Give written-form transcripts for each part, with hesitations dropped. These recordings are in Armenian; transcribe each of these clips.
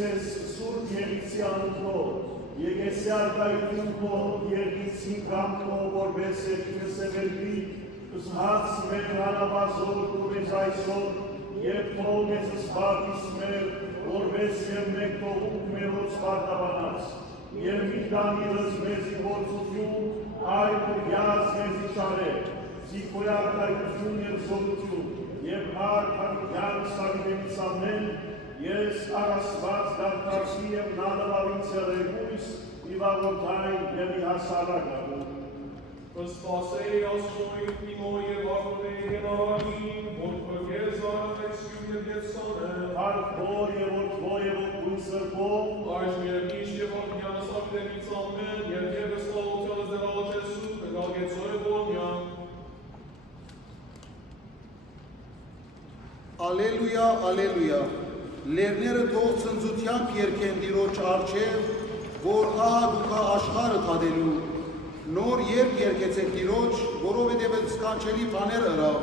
ես սուրբ երիցյանքով, եկեսյալ կայքունքով, երգիցին կամքով, որպես երկինս է վերվի, զհաց մեր հանավազոր կուրեզ այսօր, և թող ես սպարտիս մեր, որպես և մեկ թողուք մերոց պարտաբանած, և մի դանիրս մեզի գործություն, այդ յազ մեզի շարեր, զիքոյար կայքություն և զորություն, և արքանքյան սավիտենից ամեն, ես արասված դարտարսի և նադավավից երեգույս, իվաղորդայն և իհասարագաղում։ Spasei ascoi primoie vacunei genavagin, vor păgheza reflexiune viețane. Ar tvoje, vor sărpov, Aș mierniște vor gheana saptenița men, iar tebe slauțeală de la Jesu, pe gagețoi vormia. Ալելույա, ալելույա, լերները թող ծնծությամբ երկեն դիրոջ արջև, որ ահագուկա աշխարը թադելու, նոր երկ երկեցեք դիրոջ, որովհետև սկանչելի բաներ ըրավ,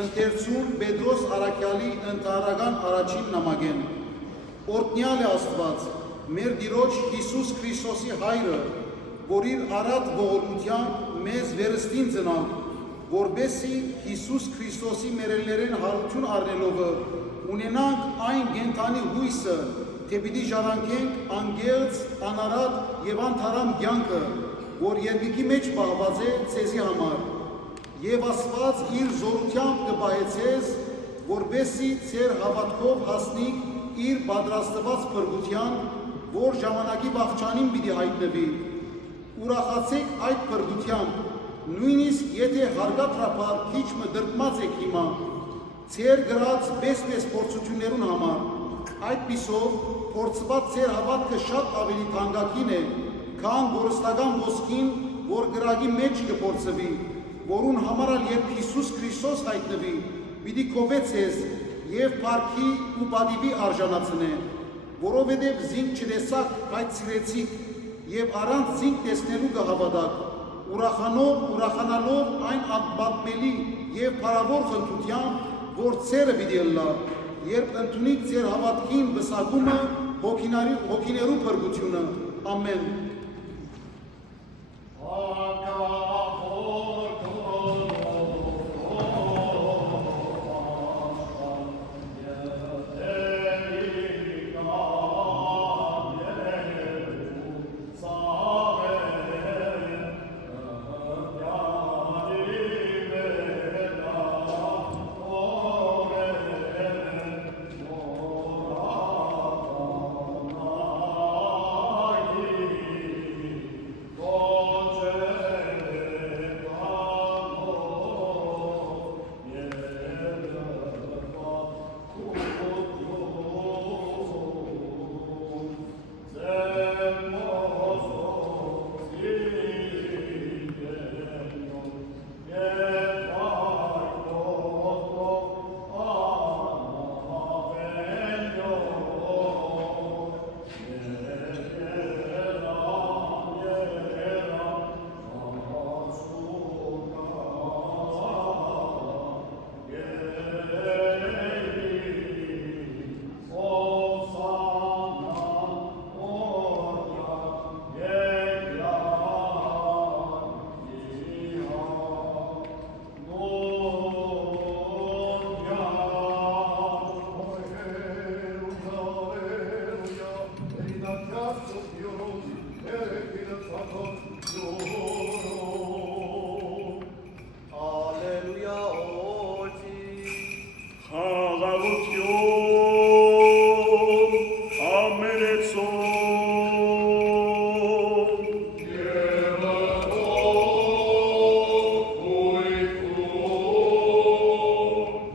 ընթերցուն Պետրոս Արաքյալի ընթարական առաջին նամակեն, օրտնյալ է Աստված, մեր դիրոջ Հիսուս Քրիստոսի հայրը, որ իր արատ ողորմությամբ մեզ վերստին ծնավ, որբեսի Հիսուս Քրիստոսի մերելներեն հարություն առնելովը ունենանք այն գենթանի հույսը, թե պիտի ժառանգենք անգեղծ, անարատ և անթարամ կյանքը, որ երկինքի մեջ պահված է ցեզի համար, և Աստված իր զորությամբ կպահեցես, որբեսի ձեր հավատքով հասնիք իր պատրաստված փրկության, որ ժամանակի վախճանին պիտի հայտնվի, ուրախացեք այդ փրկությամբ, նույնիսկ եթե հարգաթրափար քիչ մը դրկմած եք հիմա, ձեր գրած պես փորձություններուն համար, այդպիսով փորձված ձեր հավատքը շատ ավելի թանկագին է, քան գորստական ոսկին, որ գրագի մեջ կփորձվի, որուն համարալ երբ Հիսուս Քրիստոս հայտնվի, պիտի կովեցես եւ փառքի ու պատիվի արժանացնե, որովհետեւ զինք չտեսակ, բայց սիրեցիք եւ առանց զինք տեսնելու կհավատաք, ուրախանալով այն պատմելի եւ փառավոր խնդրությամբ, որ ցերը պիտի ըլլա, երբ ընդունիք ձեր հավատքին վսակումը հոգիներու փրկությունը, ամեն։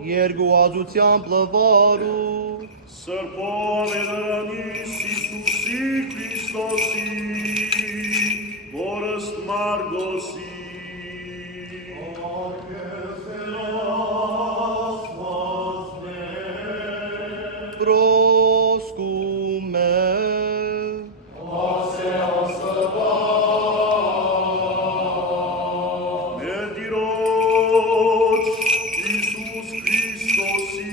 Երկուածությամբ լվարու Սրբով էլարանիս Իսուսի Քրիստոսի, որստ Մարգոսի, Պրոսկում է Iisus Christosi,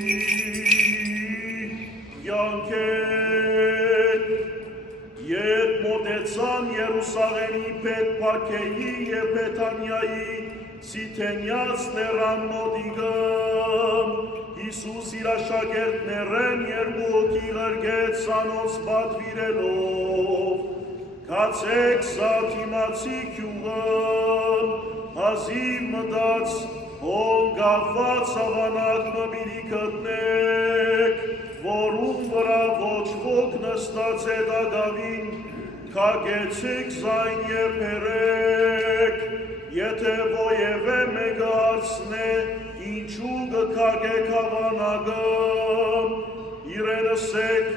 Ianche գեցան Երուսաղեմի պետ Փաքեի և Բեթանիայի Սիթենյաց լեռան մոտիկը Հիսուս իր աշակերտներեն երկու հոգի ղրգեց սանոց պատվիրելով Կացեք սաթիմացի գյուղն հազիվ մտած հոն գավված հավանակ մբիրի գտնեք որում վրա ոչ ոք նստած է դագավին կագեցեք զայն և հերեք եթե ովևէ մեկը հարցնե ինչու գքագեք հավանագը իրենսեք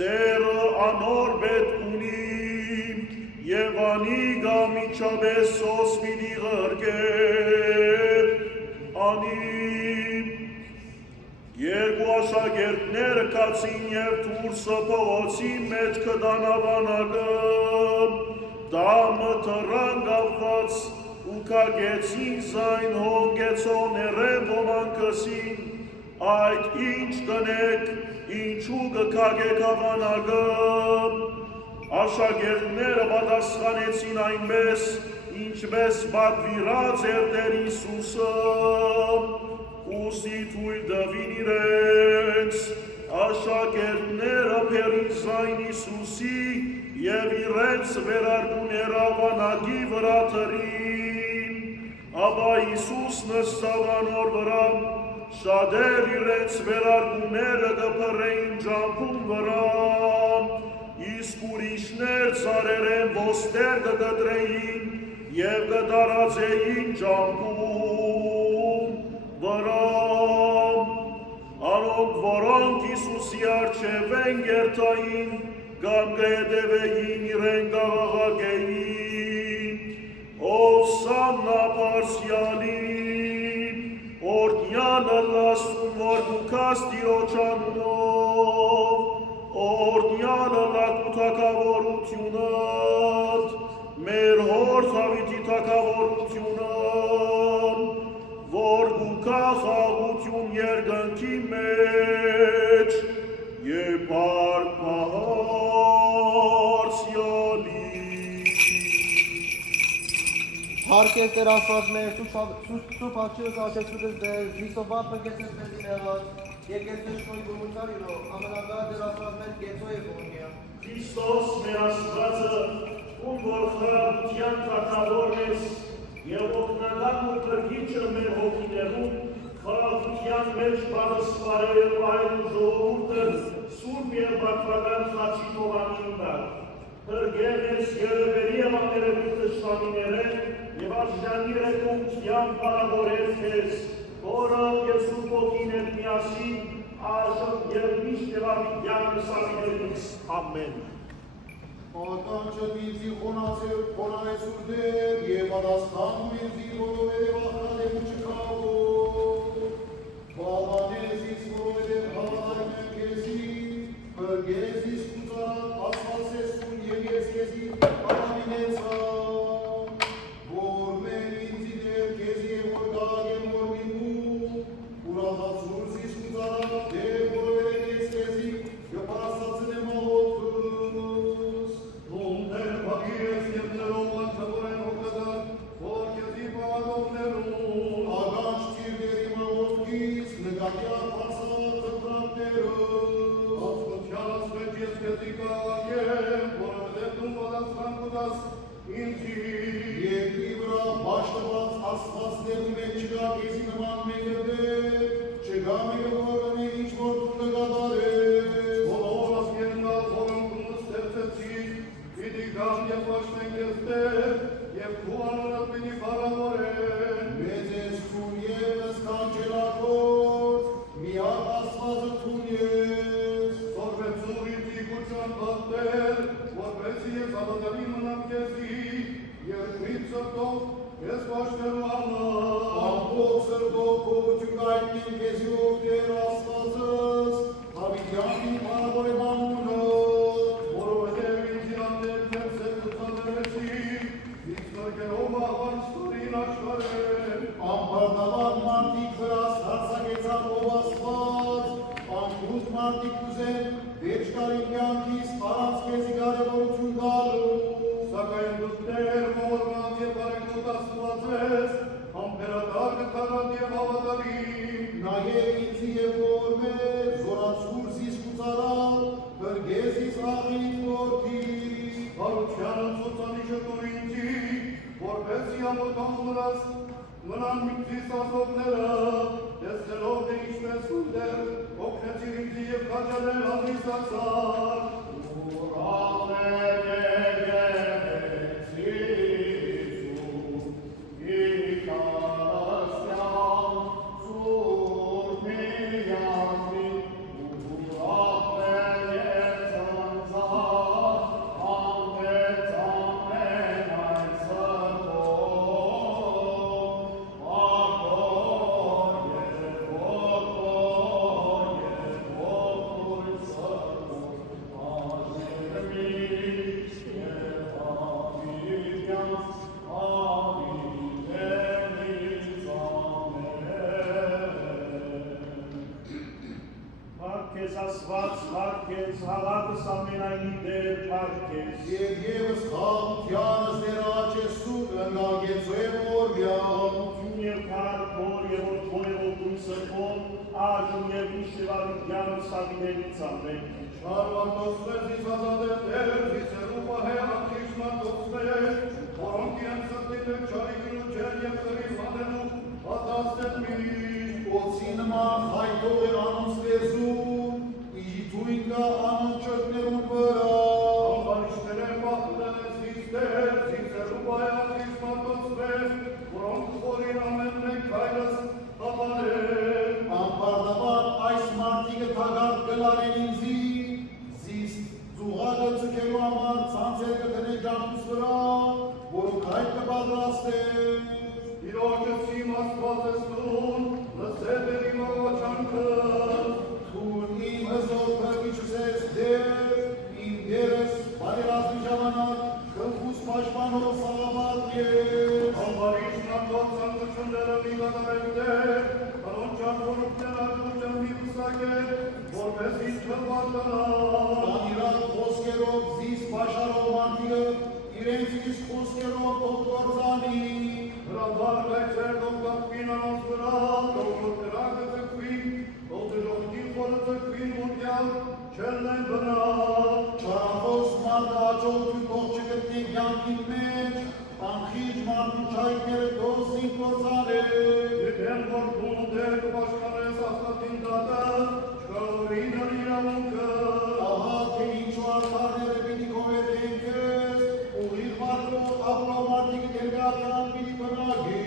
դերը անոր պետք ունի և անի գամիչաբես սոս պիտի ղրկե անի երկու աշակերտները կացին և թուրսը փողոցի մեջ կդան հավանագը դամը թռան գավված ու կագեցին զայն հոնգեցոներեն ոմանքսին այդ ինչ կնեք ինչու գքագեք հավանագը աշակերտները պատասխանեցին այնպես ինչպես պատվիրած էր Տեր Հիսուսը ուստի թույլ տվին իրենց աշակերտները բերին զայն Հիսուսի և իրենց վերարկուները հավանագի վրա թռին ապա Հիսուս նստավ անոր վրա շատեր իրենց վերարկուները կփռեին ջամփուն վրա իսկ ուրիշներ ծառերեն ոստեր կգտրեին և կտարածեին ջամփուն վրա անոնք որոնք Հիսուսի առջևեն երթային կամ կհետևեին իրեն կաղաղակեին ով սամնա բարձյալին օրդյանը լասում որ դուքաս Տիրոջ անունով օրդյանը լակու թագավորությունըդ մեր հոր Դավիթի թագավորությունն որ գուքա խաղություն երկնքի մեջ և բարձյալի Հարկես Տեր Աստված մեր սուրբ աղջիկս աշակերտս դեր Հիսոբա պգեցես մեզ եղած եկես շոյ գումունտարինո ամենագար Տեր Աստված մեր գեցո է գումունիա Քրիստոս մեր Աստվածը ում որ խրատության թագավորն ես և օգնական ու կրգիչը մեր հոգիներում խրատության մեջ պատասխարել այլ ժողովուրդը սուրբ և բակվական խաչի հովանին տար հրգել ես երևերի և աներևի թշնամիներեն և աշխանի ռեկունքյան պարավորել քեզ որը և սուրբ ոգիներ միասին այժմ և միշտ և ավիդյան մսավիներից ամեն Ականջը ինձի խոնայեցուր դեր և պատասխանում ինձի որովհետև ախտանեմ ու չքավոր բավանես ինձ որովհետև հավատայում եմ քեզի հրգես ինձ կուծարան ասվածես ու և ես քեզի հավինեցա որ մեն ինձի դեր քեզի եմ որ գաղագեմ որ միմու ուրախացուրս ինձ կուծարան դեր որովհետև ես քեզի կպարասացնեմ աղոթքս Ականջ թիրների մաղորդքից նկատյալ հարցավատ խնդրանքներով Աստվածյալս մեջ ես քեզի կաղաղեմ, որովհետև դու պատասխան կտաս ինձի Երկրի վրա բաշխված աստվածների մեջ չկա քեզի նման մեկը դեր չկա մեկը որ ունի ինչ որ դու կկատարես Բոլոր ասկերնալ որոնք դու ստեղծեցիր պիտի գան և պաշտեն քեզ Տեր և քու անունդ պիտի փառավորեն Մեծ ես թուն ևս կանչելակոց միակ աստվածը թուն ես Որպեսզի ինձի գուչան բախտել որպեսզի ես հավատալի մնամ քեզի երկրից սրտով ես պաշտելու համար Ամբողջ սրտով փոխություն կայտնեմ քեզի ով Տեր Աստվածս հավիտյանին փառավորեմ անունով որովհետև ինձի հանդեպ քեզ ցեցուցանեցի իսկ նորքերով աղան ստորի Զամադարին, Նաև ինձ և որ մեր զորացուր զիս կուծարալ, հրգեզ իս աղիտ որդի, Հարությանը ծոցանիշը տուրինցի, որպեսի ամոթան մրած մնան միքցիս ասողները, տեսնելով թե ինչպես ունդեր, օգնեցիր ինձի և կաջալել անիս ասար, Վարքես ասված, վարքես, հաղակս ամենայնի դեր պարքես, և ևս խաղությանս դեր աչեսուկ ընագեցո է որբյան, Ություն և կարքոր և որդո և ոտում սրպոն, աժում և իշտևարության սավիներից ամեն, Շարվարտոսվեր զիսազադեր դեր, զիսերու պահե ակիշմարտոսվեր, որոնք իրեն սրտիտ եք չարիքին ու չեն և խրիվ հանդենու պատաստ են միշտ, Ոցի նման հայտող է անոնց լեզուն, իջիթույն կա անոնց ճրտներուն վրա, Ամբարիշտեր են պահտել են զիստեր, զիսերու պահե ակիշմարտոսվեր, որոնք խորին ամեն մեկ հայլս հապաներ, Անպարդաբար այս մարդիկը թագարդ գլարեն ինձի, զիս զուղակը ծուկելու համար ծանցեր կտնեն ջանքուս վրա, որոնք հայտ կպադրաստեն, իրոջս իմ աստված ես նուն, լսել էր իմ աղաչանքը, Թուն իմ հզոր փրկիչս ես դեր, իմ դերս բարերազմի ժամանակ, կնքուս պաշտպանող սաղավարտ ես, Ամբարիշ մարդոց սանդությունները մի կատարել դեր, անոնց ճանքորուկներ արգուճան մի վուսակեր, որպես ինչ կրվարտանա, Անիրակ խոսքերով զիս պաշարող մարդիկը, իրենց իսկ խոսքերով թող գործանի, հրավար գայցեր թող կապվին անոնց վրա, թող նոտրակը ձգվին, թող դժողքին խորը ձգվին մուտյալ, չելնեն բնա, Չարախոս մարդը աջողություն թող չգտնի կյանքին մեջ, անխիջ մարդու չայքները թող զին գործարել, Եթե որ դու դեր կպաշտպանես աստատին դատը, չկարողին են իրավունքը, ահա թե ինչու արդարները պիտի կովերթեն քեզ, ուղիղ մարդով ապրող մարդիկ ներգաղթան պիտի բնագի։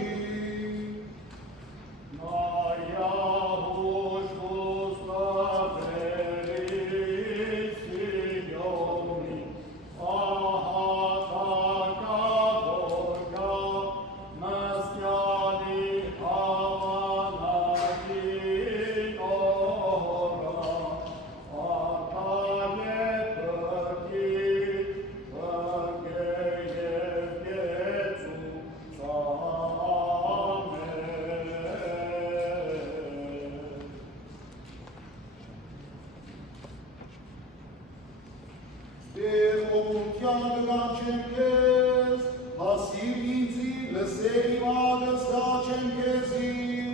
Դեր օգնության կկանչեմ քեզ, հասիր ինձի, լսեր իմ աղս կաչեմ քեզի։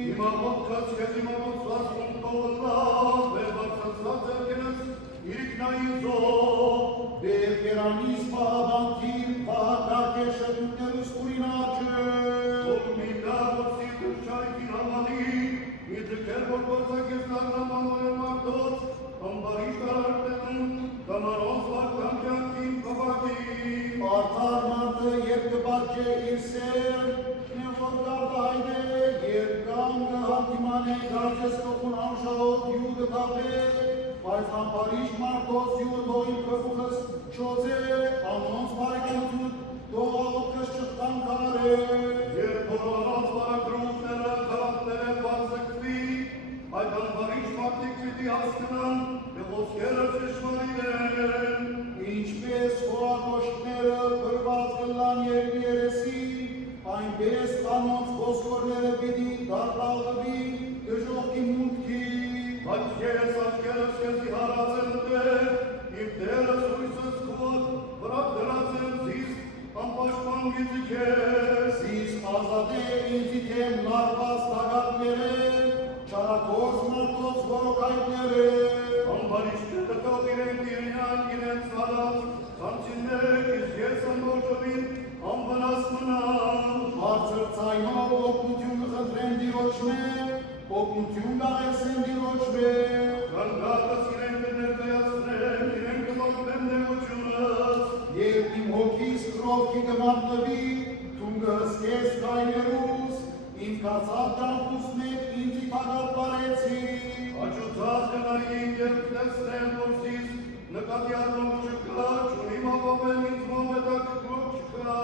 Իմ աղոտքած քեզ իմ աղոտված ունկոլլա, վերբարձացած երկենս իրիկնայիզով, Դեր կերանիս պահաբանքիր, պահակարգեր շտուկներուս ուրին աչեմ։ ով մի դավոցի դուշայքին համանի, մի դքեր որ գործակես նարնամանոր են մարդոց, ամբարիշտ արարտենուն, կամարոնց վարկան կյանքին կվակին, Արդար մարդը երբ կպատճե իր սեր, նեղոր կարտահայտ է, երբ կան կհանդիման է դարձես կողուն անշահոտ յուդը թապեր, բայց ամբարիշ մարդոց յուը թողին կրպուխս չոձե, անոնց բարեկամություն թող աղոտքս չխտան կարեր։ երբ որոնց բարակրունքները քաղաքներ են բարձակվի, այդ ամբարիշ մարդիկ պիտի հասկանան, թե ոսկերը ճշմարիտ են, Ինչպես խորակոշները բրված կլան երկի երեսի, այնպես անոնց ոսկորները պիտի դարտաղվի դժողքի մուտքի, բայց ես աչքերս քեզի հարած եմ դեր, իմ դերս հույսս քոտ, վրա դրած եմ զիս, անպաշտպան գիծի քեզ, Զիս ազատ է ինձիթեմ լարված տագատները, չարակոց մարդոց որոքայտները, ամբարիշտը տկալ իրենք իրենան իրենց վարած, խամցիններ իս ես ամբորջովին ամբնաս մնամ, բարձր ծայնով օգնություն կխնդրեմ դիրոջմե, օգնություն գաղեցեմ դիրոջմե, գանգատս իրենք ներկայացնեմ, իրենք կմոգնեմ նեղությունս, և իմ հոգիս կրովքի կմատնվի, թուն կհսկես կայներուս, իմ կացավ ճամպուսներ ինձի տագատ բարեցի, աչուցած կնային և կտեսնեմ որսիս, նկատի առնող չկա, չունիմ ապավեն ինձ մոմետակ չկա,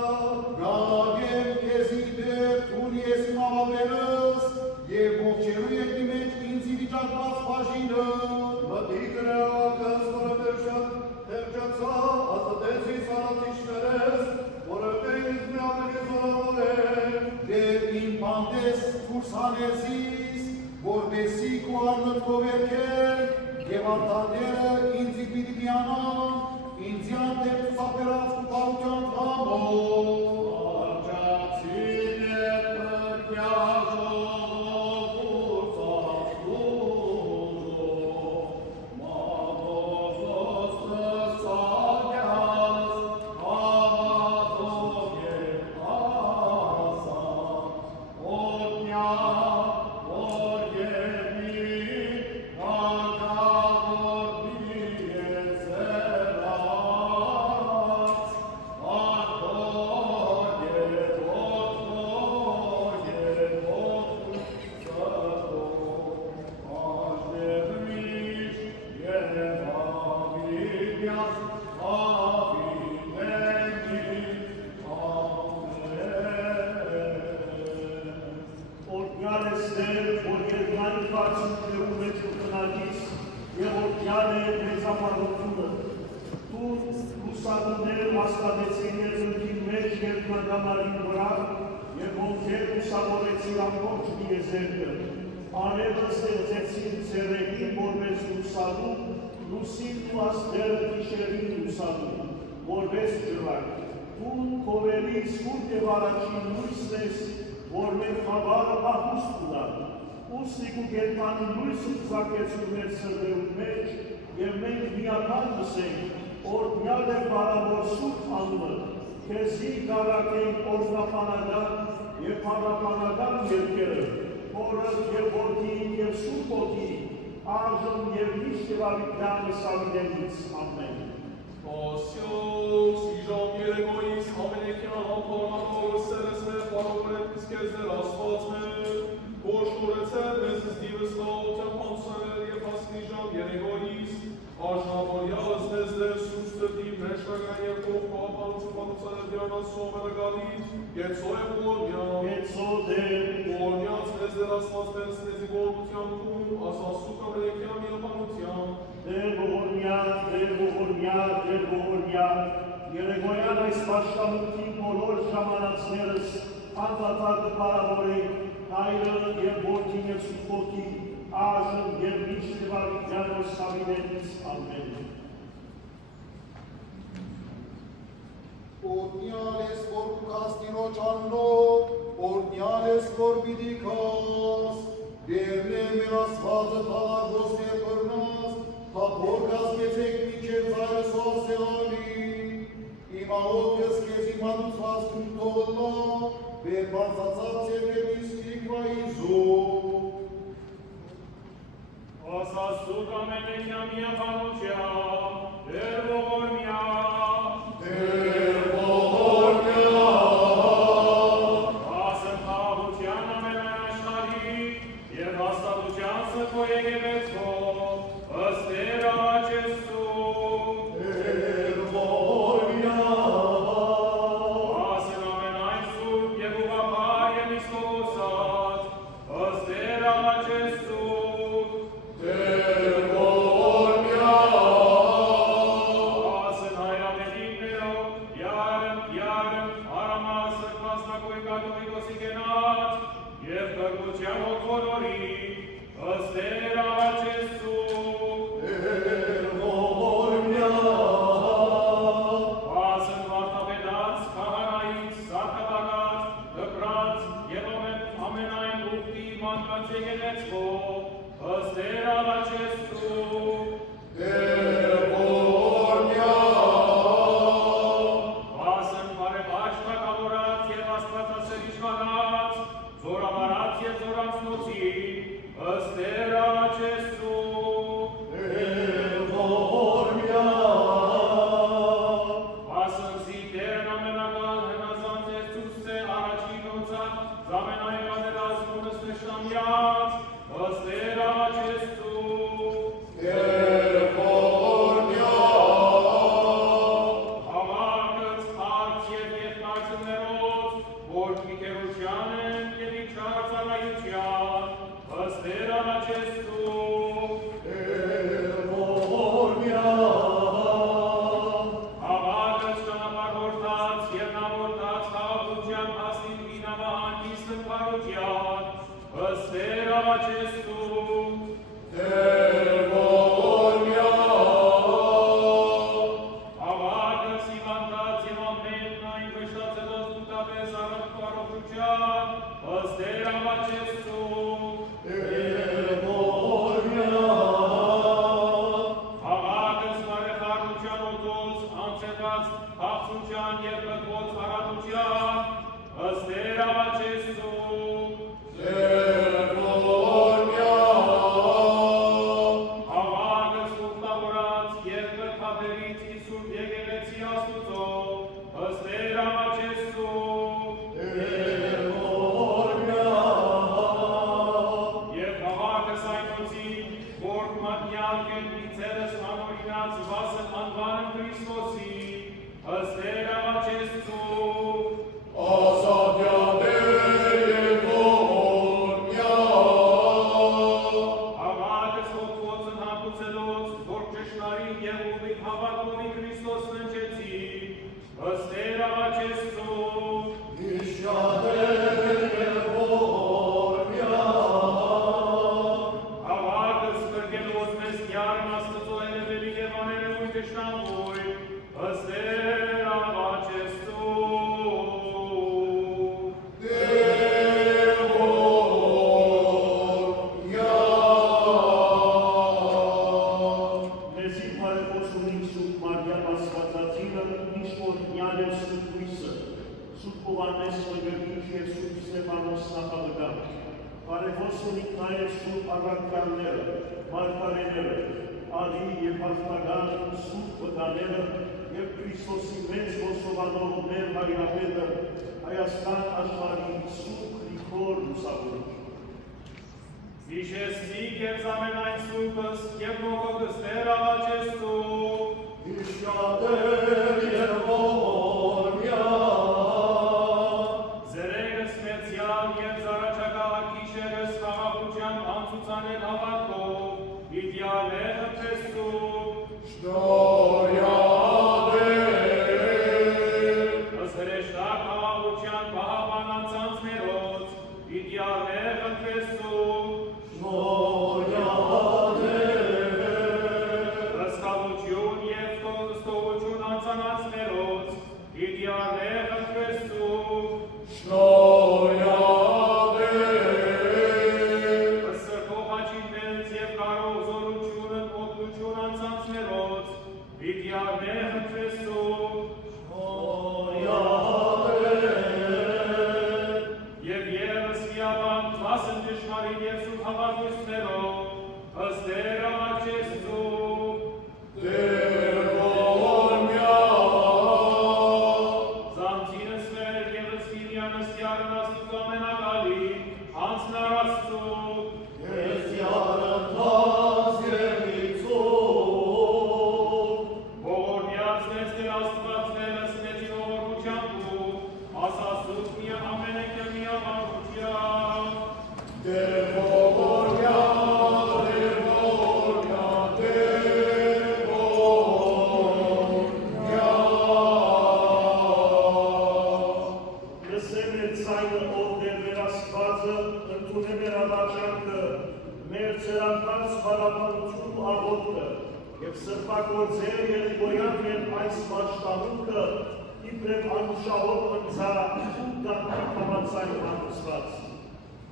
գաղագեմ կեզի դեր թուն ես իմ ավավերս, և ողջերու եկի մեջ ինձի վիճակված բաժինը, մտի կրեակս, որովեր շատ թերջացա, ազատեցիս արատիշներես, որովեր ինձ մի ավելի զորավոր է, դեր իմ պանդես կուրսանեցիս, որբեսի քու արմըտքով երկեր, և արդաները ինձի պիտի միանան, ինձի անտեպ ծապերած ու պարության համով, արջացին է պրկյաժով, Անևը ստեղծեցին ծերեգին, որպես լուսալու, լուսին ու աստերը գիշերին լուսալու, որպես ջրակ։ Տուն քովերի սուրբ և առաջին լույսն ես, որ մեր խավարը պահուստ ունա։ Ուստիկ ու գետանի լույսը ծակեցում մեր սրտերու մեջ, և մենք միական լսենք, օրհնյալ է բարավոր սուրբ անունը, քեզի կարակենք օրհնապանական և փառապանական երկերը, Որը և որդին և սուրբ ոտի, այժմ և միշտ և ավիթյան սավիդենից, ամեն։ Ասյոս, իժամ երեգոյիս ամենեքյան համպարնատորը սերես մեր պարոպրետ իսկեզներ ասված մեր, որ շորեցեր մեզս դիվս հաղորդյան պանցաներ և հասնիժամ երեգոյիս, Աշնավորյալս մեզ դեր սուրջ տդի մեջտագան և կող պահապանություն պատուցաներ դիրանաց սոմերը գալից, գեցո է որմյան, Գեցո դեր, որմյանց մեզ դեր ասված մերս նեզի գորմության կում, ասասու կամրեքյան միապանության, դեր ողորմյա, երեգոյան այս պաշտամունքին բոլոր ժամանացներս անդատար կպարավորենք, հայրը և որդին և սուրբ ոտի, այժմ և միշտ և ավիթյան սավիդենից, ամեն։ Օրհնյալ ես, որ կաս տիրոջ աննով, օրհնյալ ես, որ պիտի կաս, դերն է մեր ասվածը թաղագոս է բռնած, թափոր կազմեցեք միջև ծայրս ու ասեղալի, իմ աղոտքս կեզ իմ ադուցված կում թողլա, վեր բարձացած երկեպիս տիկվայի զով, Ասասու կամենեքյան միապանության, դեր ողորմյա, ասն խաղության ամենայաշխարի և հաստատության սրբո եկեղեցով, ըստ Տեր Աջեսու, ասն ամենայն սուրբ և ուղղափառ և իսկողոսած, ըստ Տեր Աջեսու, ասն հայրամետիկներով, յարն, արամաս, սրպասնակույն կատողիկոսի կենած, և կրկության հոգվորորի, ըստ Տեր Աջեսու, ասն վարդապետած, քահանայից, սարքատակած, դպրած, և ամեն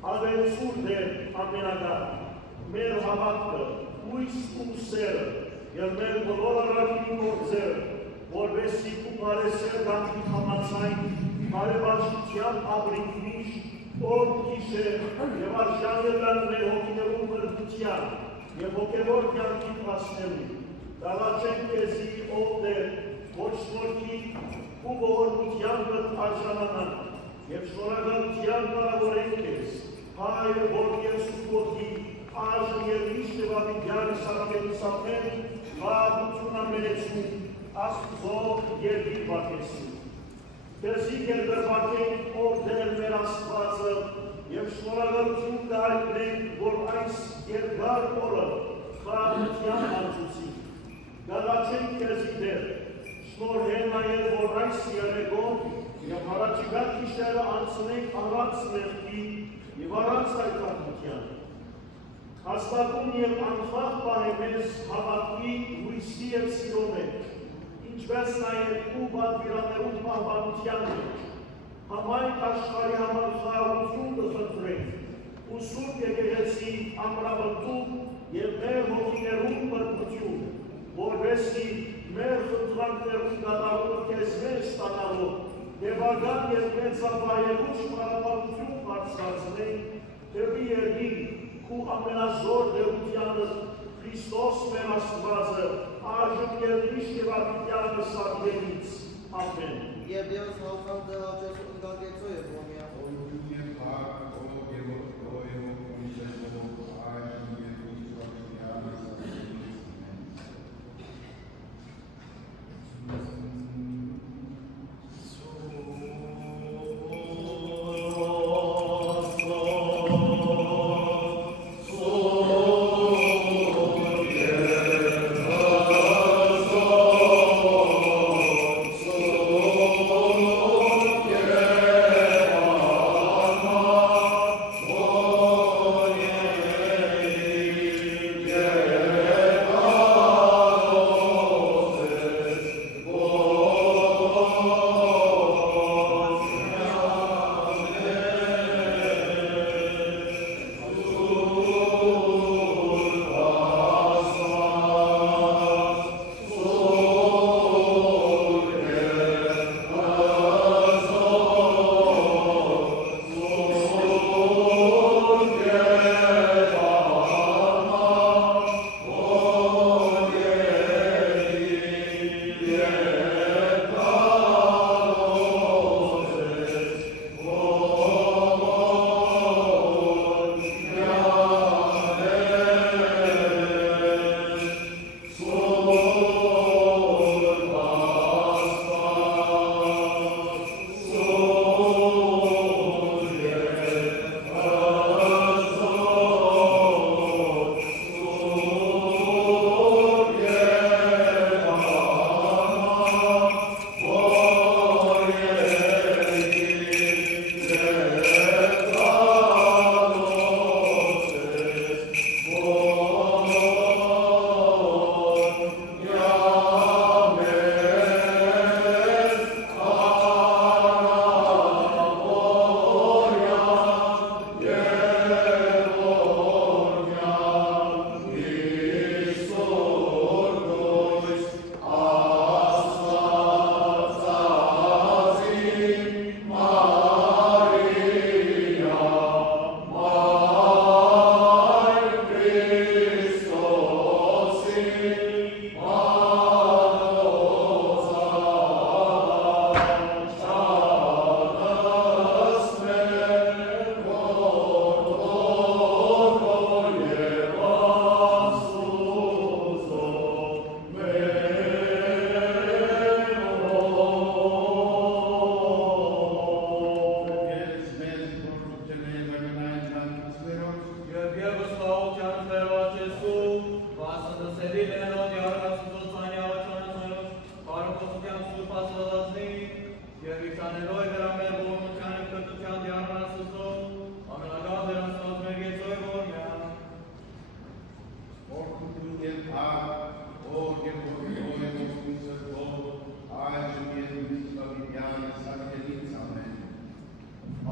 Ալենցուր դեր ամենագար, մեր հավատքը, ույս ու սերը, և մեր բոլոր առակի գործերը, որվեսի ու բարեսեր գանքի համացայն, բարեբաշխության ապրինք միշտ, օր գիշեր և արժան եղան մեր հոգիներում բրդության և հոգևոր կյանքի պասնելու, դալաչենք կեզի ով դեր, ոչ շնորքի ու ողորմության վտ արժանանան և շնորհակալության բարավորենք քեզ, Հայր, Որդի և Սուրբ Որդի, այժմ և միշտ և ավիդյան սարքելուց ամեն, վաղություն ամենեցում, Աստուծո երկիր վարկեցում։ Քեզի կերբերվարկենք ով դեր մեր Աստվածը և շնորհակալություն կհայտնենք, որ այս երկար օրը խաղաղության անցուցի։ Գալաչենք քեզի դեր, շնորհել նաև, որ այս երեկոն և առաջիկա գիշերը անցնենք առանց մեղքի և առանց հայտնության։ Հաստատում և անխախտ պահե մեզ հավատքի, հույսի և սիրո մեջ, ինչպես նաև ու պատվիրաններում պահպանության մեջ, համայն աշխարհի համար խաղաղություն կխնդրենք ու Սուրբ եկեղեցի ամրապնդում և մեր հոգիներում բրդություն, որպեսզի մեր խնդրանքներում կատարումը քեզ մեջ ստանալով դեպական և մեծապահելու շնորհապատվություն բարձրացնենք դեպի երկիր ու ամենազոր դերությանը Քրիստոս մեր Աստվածը այժմ և միշտ և ավիդյան սարքելից ամեն։ Եվ Դեոս հաղթան դեղաճես ընկարգեցո և ոմյա։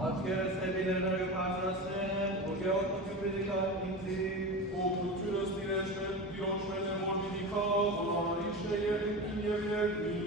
Aşkere sevgilerine yukarıdasın. Գեոտնություն պետքան ինձի, օգնությունս դիրոջմեն է որ մի դիքա, հոնարիշ է երկին և երկին։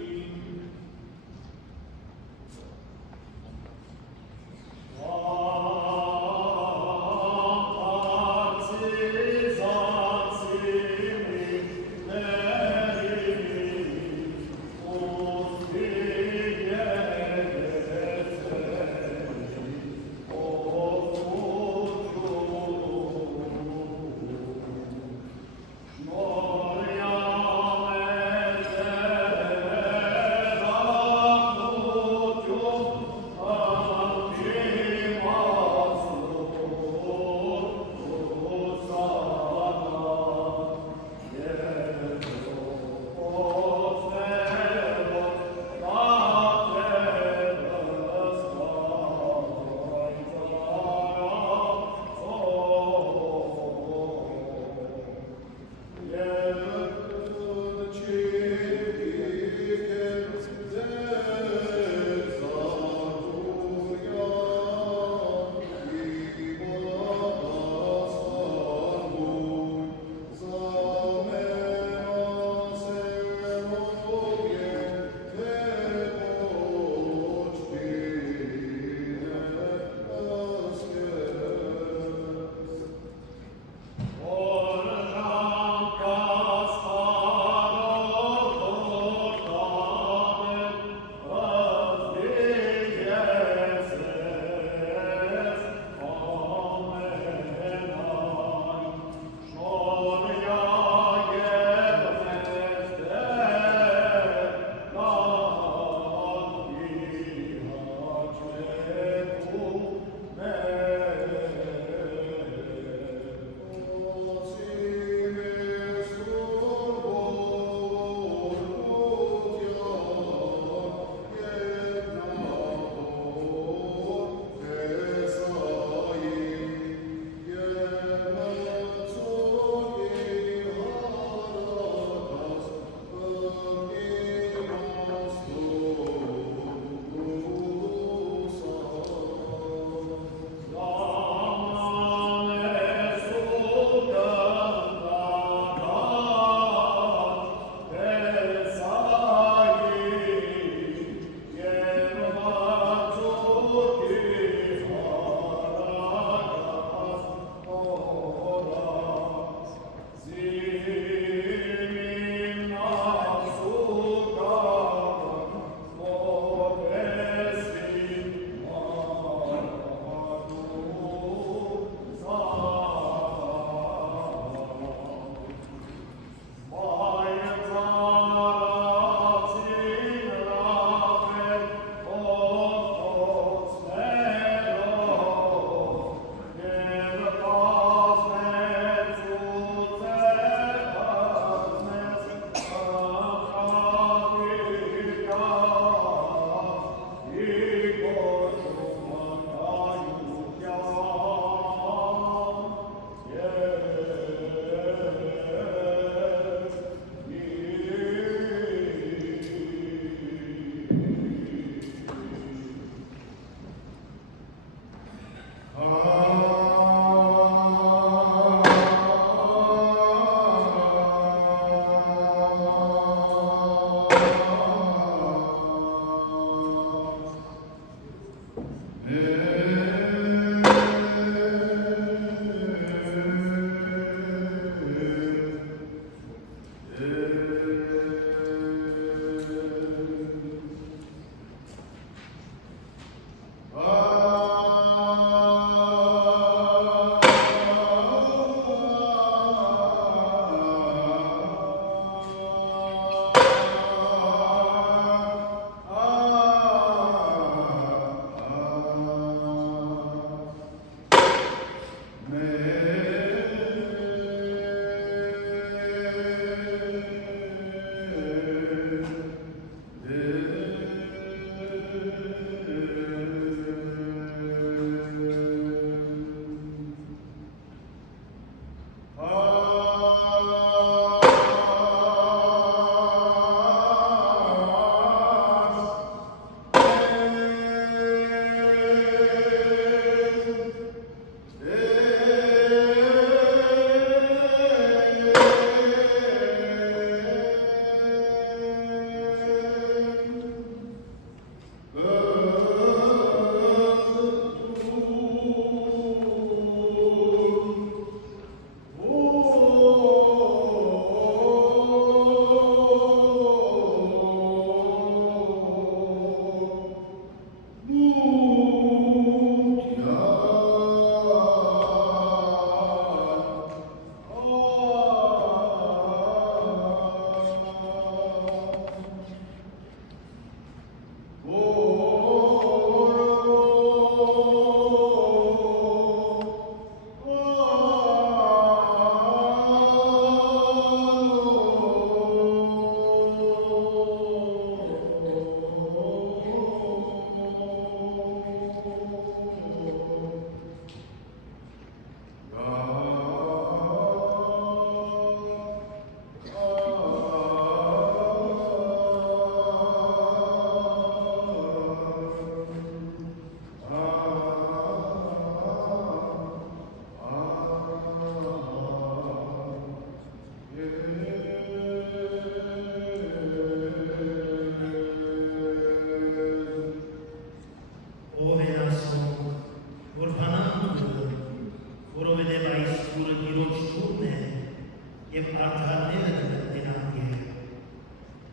եւ արդարները կգտնեն Եվ։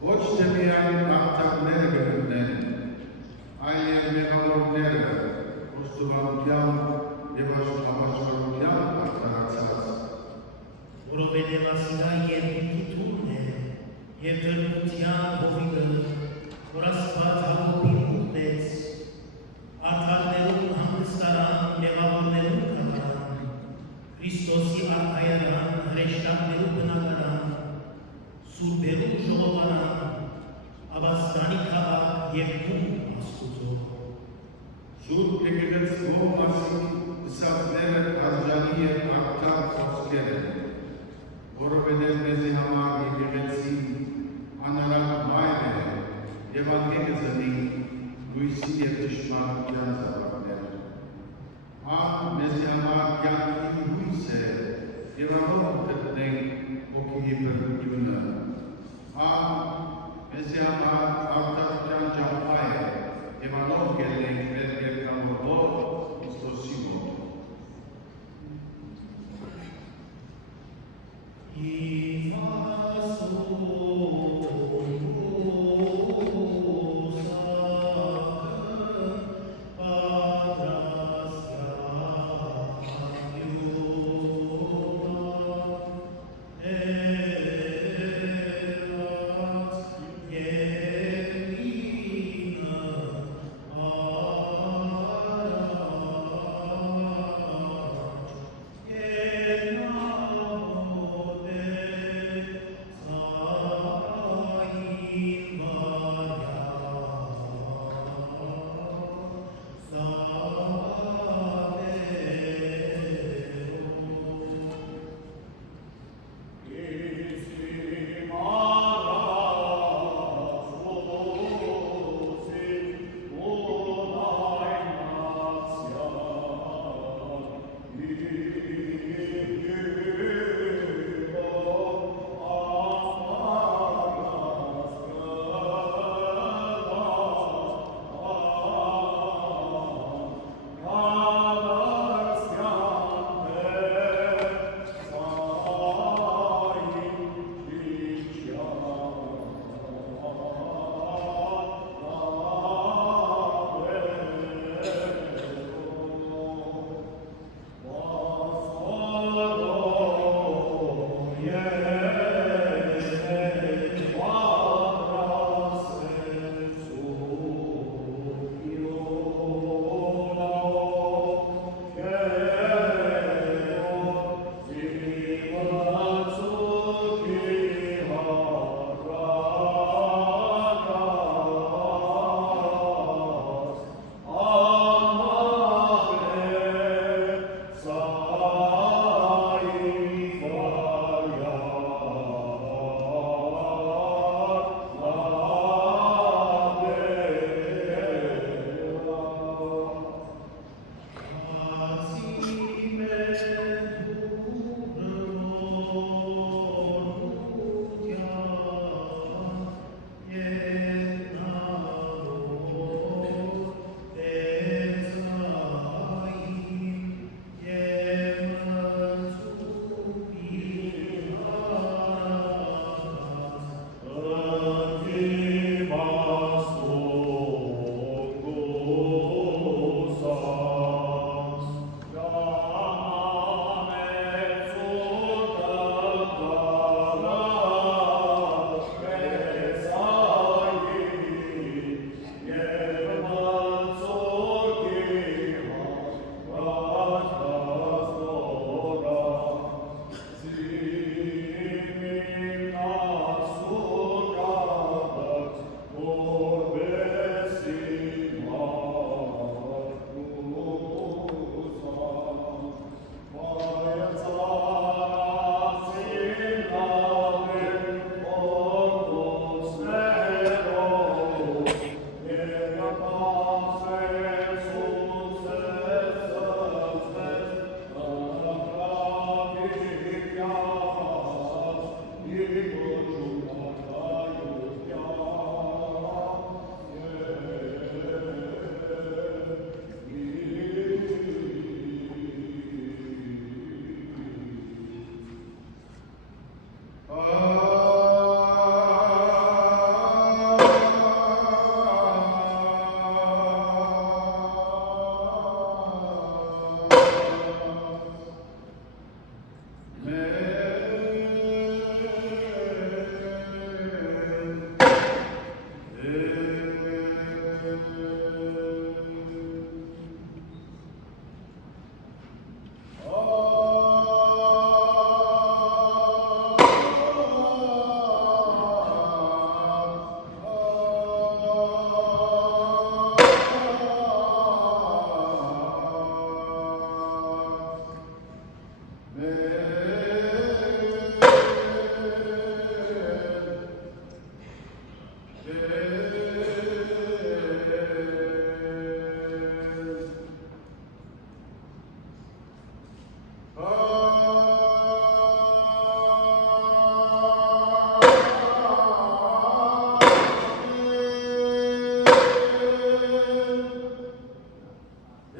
Ոչ թե միայն արտակները կգտնեն, այլ և մեղավորները ոստուվանության և աշխարհության արդարացած։ Որովհետև ասիգա երկինքի թուրն է եւ դրդության հովիտը, որ Աստված Հակոբին ուտեց, արդարներուն հանգստարան, մեղավորներուն կատարան, Քրիստոսի արքայարան, հրեշտակներու բնակարան, սուրբերու ժողովարան, Աբաստանի քաղաք եւ քուն Աստուծո։ Շուրջ եկեղեցվող մասին ուսացները արժանի և արդար խոսքեր են, որովհետև մեզի համար եկեղեցին անարատ մայր է և անգեղեցնի լույսի և ճշմարտության զավակներ։ Ան մեզի համար կյանքի լույս է և ամոթ գտնենք հոգի բրդությունը։ Ան մեզի համար արդարության ճամփա է և անով գելենք մեր երկամորդով Քրիստոսի մոտ։ Իմաստուն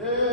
Amen.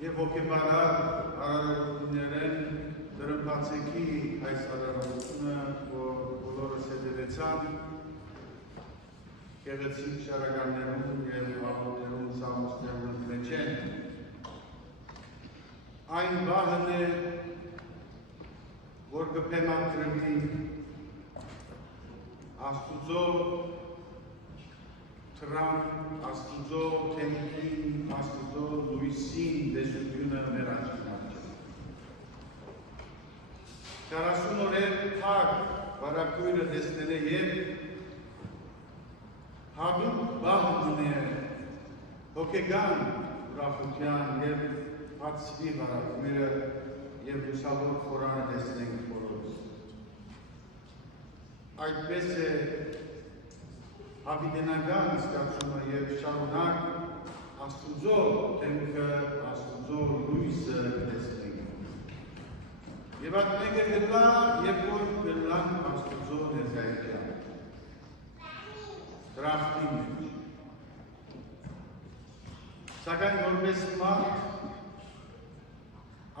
եւ հոգեբանար արարողություններեն դրամացեկի այս արարողությունը, որ բոլորս հետևեցան գեղեցիկ շարականներում եւ աղոթներում սամոսներում մեջ են։ Այն բահն է, որ կփեմադրվի Աստուծո Թրան, Աստուծո թեմքին, Աստուծո լույսին դեսությունը մեր աչքին։ 40 օրեր փակ վարակույրը տեսնել է եւ հատուկ բահ ունի հոգեգան ուրախության եւ հացվի վարակույրը եւ լուսավոր խորանը տեսնենք բոլորս։ Այդպես է հավիտենական զգացումը եւ շարունակ Աստուծո թեմքը, Աստուծո լույսը տեսնենք։ Եվ այդ մեկը գլա, երբ որ գլան Աստուծո ներկայության։ Դրախտի մեջ։ Սակայն որպես մարդ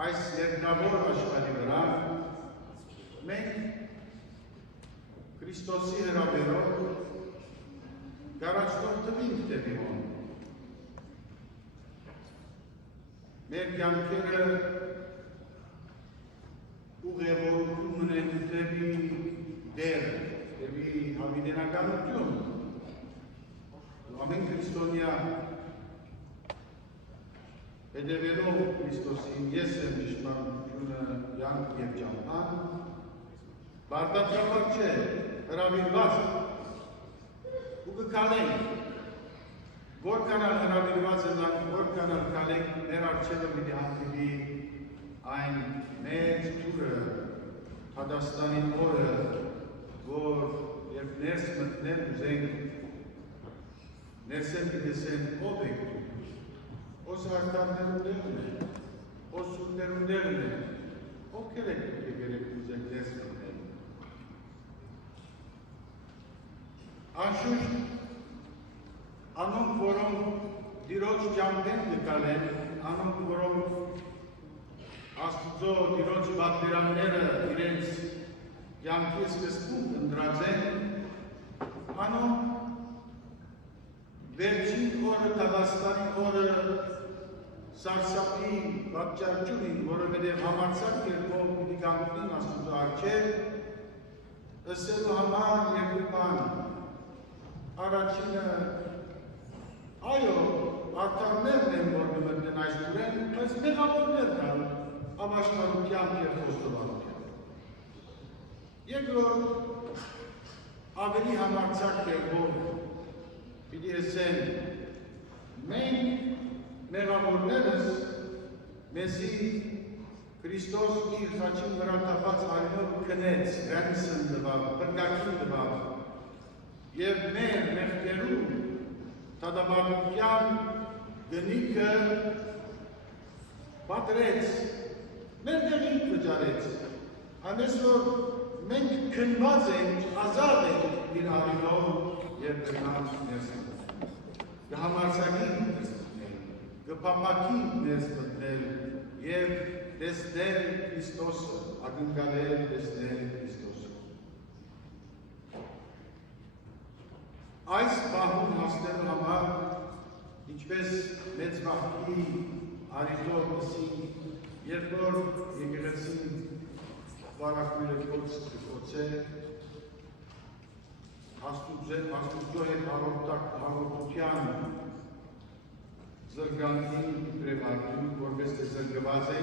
այս երկնավոր աշխարհի վրա մենք Քրիստոսի հրավերով գարաշտորտվինք դեպիոն։ Մեր կյանքերը ուղևորություն ունեն դեպի դեր, դեպի հավիտենականություն։ Ամեն քրիստոնյա հետևելով Քրիստոսին, ես եմ իշխանությունը յանք եւ ճամփան, բարտադրված չէ, հրավիրված ու կքալենք, որքան հրավիրված ենք, որքան կքալենք, մեր առջևը պիտի հանդիպի այն մեծ թուրը, Հադաստանի օրը, որ երբ ներս մտնել ուզենք, ներսեն պիտեսեն ով եք դու, ոս հարտարներուներն է, ոս սուրներուներն է, ովքեր եք դուք եկերեք ուզենք ներս մտնել։ Անշուշտ, անոնք, որոնք դիրոջ ճամբեն դկալեն, անոնք, որոնք Աստուծո դիրոջ պատվիրանները իրենց յանքի սկզբում ընտրած են, անոնք վերջին օրը Հադաստանի օրը սարսափի պատճառ չունին, որովհետև համարձակ կերպով պիտի կանգնեն Աստուծո առջև, ըսելու համար երկու բան։ Առաջինը, այո, արդարներն են, որ կմտնեն այս դուրեն, բայց մեղավորներն են ապաշխարությամբ եւ խոստովանությամբ։ Երկրորդ, ավելի համարձակ կերպով պիտի ասեն, մենք մեղավորներս մեզի Քրիստոս իր խաչին վրա տապած արյունով քնեց, ransom տվավ, փրկագին տվավ, եւ մեր մեղքերու դատաբարության գնիկը պատրեց, մեր դեղին վճարեց, այնպես որ մենք քնված ենք, ազատ ենք իր արյունով եւ դրանք ներս մտնել, կհամարձակին ներս մտնել, կփապակին ներս մտնել եւ տեսնել Քրիստոսը, ակնկալել տեսնել Քրիստոսը։ Այս բահուն հասնելու համար, ինչպես մեծ վախքի արիզով մսի, երբ որ եկեղեցին վարակույրը կոց է, Աստուծո հետ հաղորդության զրգանքին պրևարկում, որպես թե զրգված է,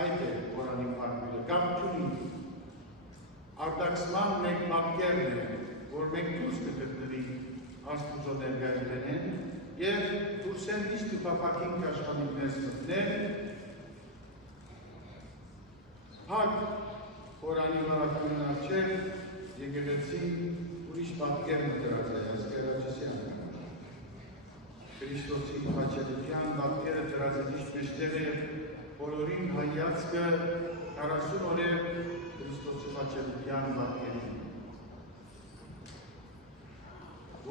այդ է Ղուրանի վարակույրը, կապ չունի, արտաքսման մեկ պատկերն է, որ մենք դուրս կգտնվի Աստուծո ներկայությունեն եւ դուրս են ճիշտ կփապակին կաշխանի մեզ մտնել հակ Ղուրանի վարակույրն առջև եկեղեցին ուրիշ պատկերն դրած է Ասկերաջիսյան Քրիստոսի խաչելության պատկերը դրած է ինչպես թե բոլորին հայացքը 40 օրեր Քրիստոսի խաչելության պատկերին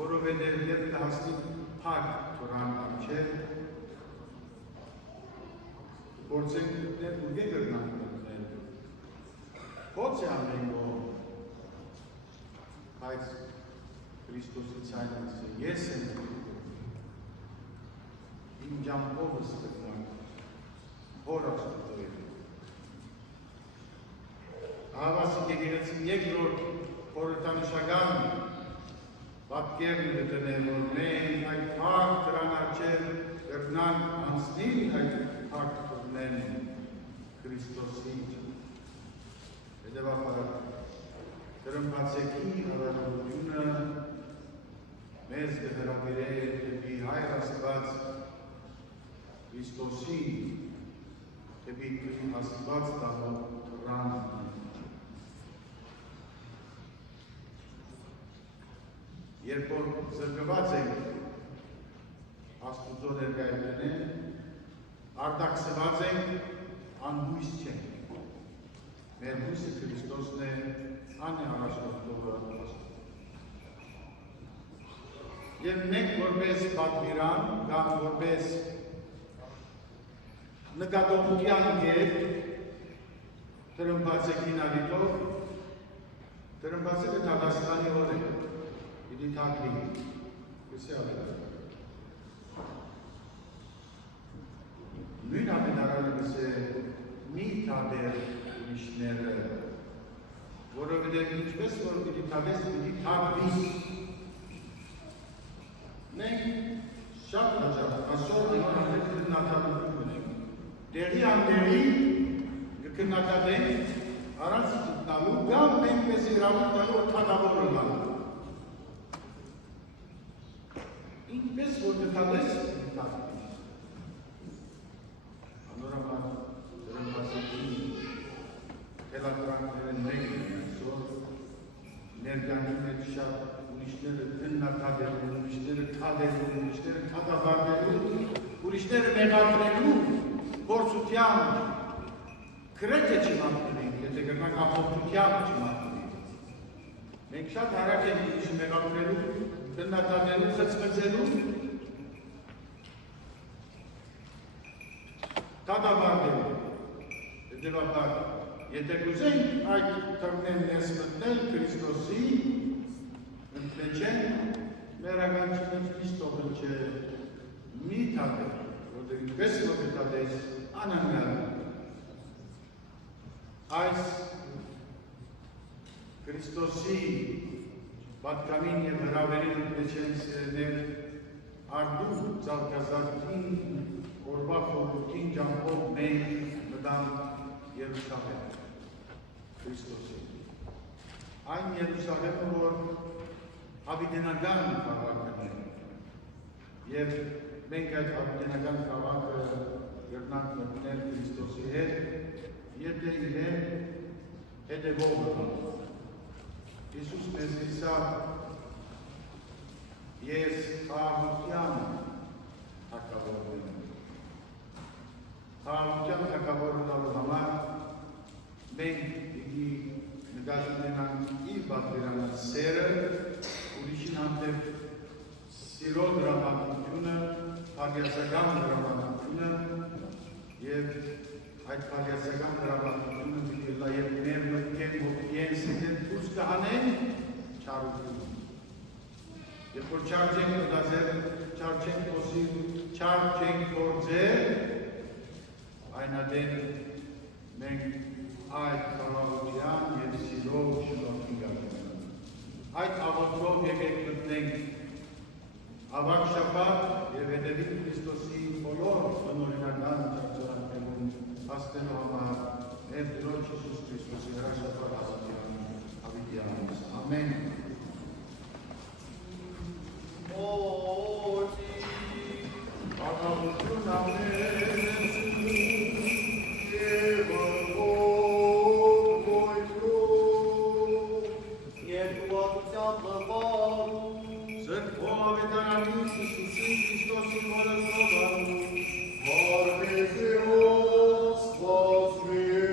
որովհետև երբ կհասնի փակ Թորան առջև փորձենք ու գերնանք փոց է ամենո բայց Քրիստոսի ցայնից ես եմ իմ ջամփովս կգնամ հոր աստծո Ահավասիկ եկեղեցին երկրորդ խորհրդանշական պատկերն գտնել, որ մենք այդ փակ դրան առջև կրնանք անցնել այդ փակ կրնեն Քրիստոսի հետևաբար տրմբացեքի հավանությունը մեզ կհրավիրե դեպի Հայր Աստված Քրիստոսի դեպի Աստված տալու ռան Երբ որ զրկված ենք Աստուծո ներկայությունեն, արտաքսված ենք, անհույս չենք։ Մեր հույսը Քրիստոսն է, ան է առաջնորդողը Աստծո։ Եվ մենք որպես պատվիրան, կամ որպես նկատողության գետ, տրմբացեքին ալիտով, տրմբացեքը Դադաստանի օր է։ Դիտակի, կսի ավելը։ Նույն ամենարալը է մի թադեր ուրիշները, որովհետև ինչպես որ պիտի թադես պիտի թագվիս։ Մենք շատ հաճախ այսօր այնուհետև քննադատություն ունենք։ Տեղի անդերի կքննադատենք առանց գտնալու կամ մենք մեզ իրավունք տալու թագավոր լինելու։ Ինչպես որ գտալես թագվի։ Անորոման դրամբասիկի թելատրանքներն մեկն են այսօր ներկայանում են շատ ուրիշները քննադատելու, ուրիշները թադելու, ուրիշները թագավարելու, ուրիշները մեղադրելու փորձությամբ գրեթե չմատնենք, եթե գնանք ապօրինությամբ չմատնենք։ Մենք շատ հարակ ենք ուրիշը մեղադրելու քննադատելու, խցկծելու, դատավարվելու։ Հետևաբար, եթե կուզենք այդ թռներն ներս մտնել Քրիստոսի, ընդմեջենք, մեր ականջինից միշտ թողել չէ մի թադեր, որտեղ ինչպես որ կտադես անանալ։ Այս Քրիստոսի պատկամին և հրավերին ունեցեն սերներ արդու ծալկազարկին օրվա խորհրդին ջամփով մենք մտան Երուսաղեմ Քրիստոսի։ Այն Երուսաղեմը, որ հավիտենական քաղաքն է և մենք այդ հավիտենական քաղաքը գրնանք մտնել Քրիստոսի հետ, եթե իրեն հետևողը Իսուս մեզ իսա ես խաղաղության թագավորն եմ։ Խաղաղության թագավորնալու համար մենք պիտի նկատի ունենանք իր պատվիրանած սերը, ուրիշին հանդեպ սիրո դրամատությունը, հագերցական դրամատությունը և այդ հագերցական դրամատությունը պիտի լայև մեր մտքեն հոգիեն սետեն դուրս կհանեն չարություն։ Երբ որ չար չենք մտածել, չար չենք խոսիլ, չար չենք գործել, այնադեն մենք այդ խաղաղության և սիրով շնորհքի գանք։ Այդ աղոթքով եկեք մտնենք ավակ շաբաթ և հետևի Քրիստոսի բոլոր բնօրինական ճարտարապետերուն հասնելու համար մեր Տիրոջ Հիսուս Քրիստոսի հրաշքավոր հասարակության հավիտյանից։ Ամեն։ Օտի աղավություն ամենեցու և աղոտ գոյնու երկուատության լվարու Սրբով ավետարանից Հիսուսի Քրիստոսի մորեցողարու Արմեզի Աստված մեր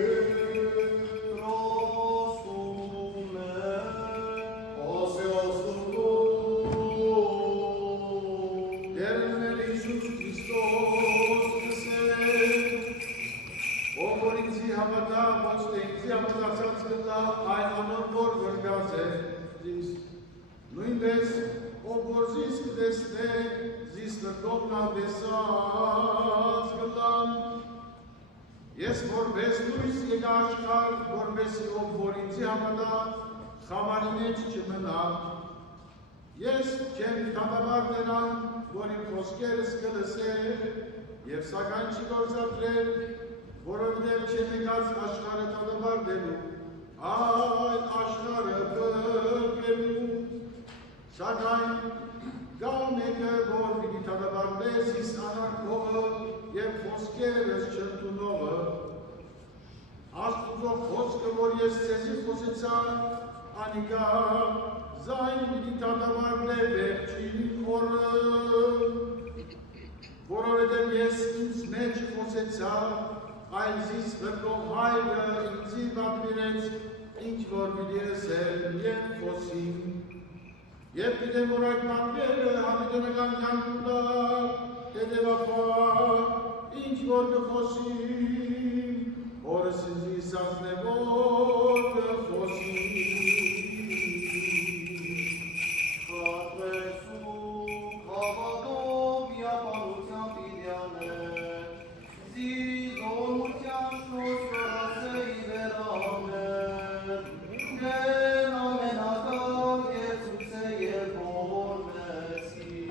Ռոսում է Ասե Աստուծո Դերնել Հիսուս Քրիստոս Քրիստոսից կտեսնե, զիս լրդողն անդեսած գլան։ Ես որպես լույս եկա աշխարհ, որպեսզի ով որ ինձի համադա, խամարի մեջ չմնա։ Ես չեմ դատաբար նրան, որ իմ խոսքերս կլսե, եւ սակայն չի գործադրել, որովհետև չեմ եկած աշխարհը դատաբար դելու, այլ աշխարհը փրկելու։ Սակայն գա մեկը, որ պիտի դատաբարնես իս անարգողը եւ խոսքերս չընդունողը, Աստուծո խոսքը, որ ես ձեզի խոսեցա, անիկա զայն պիտի դատաբարնե վերջին օրը, որովհետև ես ինձ մեջ խոսեցա, այլ զիս բրկող հայրը ինձի պատվիրեց, ինչ որ պիտի ասել եւ խոսին։ Եվ գիտեմ, որ այդ պատվերը հավիտենական կյանքում տա, հետևաբար, ինչ որ կխոսին, օրս ինձ իսածն է, որ կխոսին։ Խատրեսու հավատով իապանության պիդյանը, զիզորմության շնորհ ի վերանը, դեն ամենակալ գեցուց է և որ մեսի։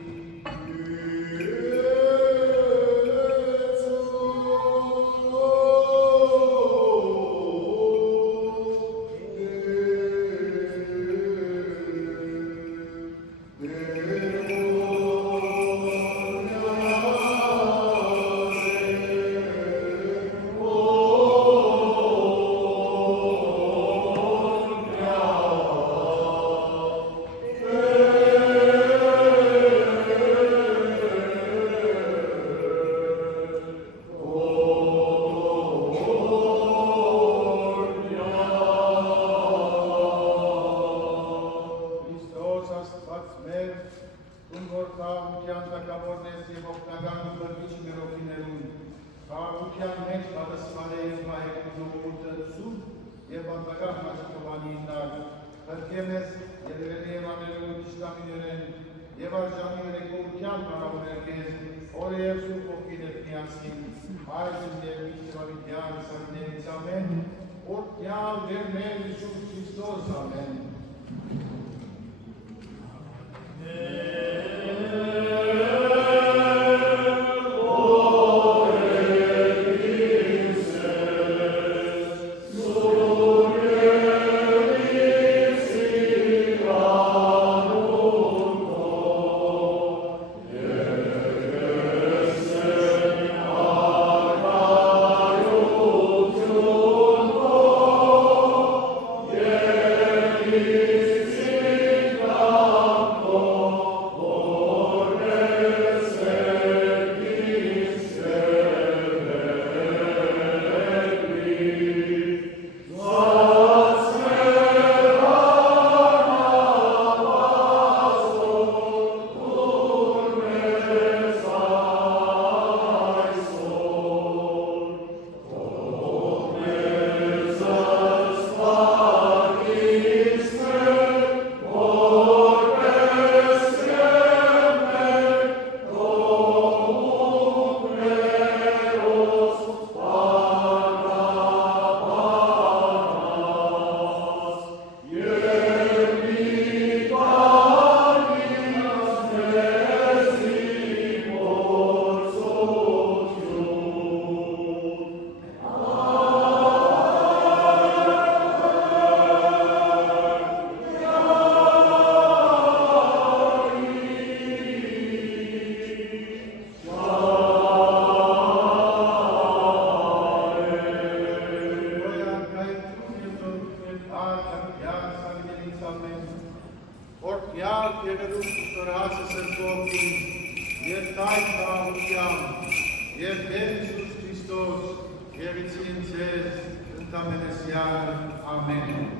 Amen.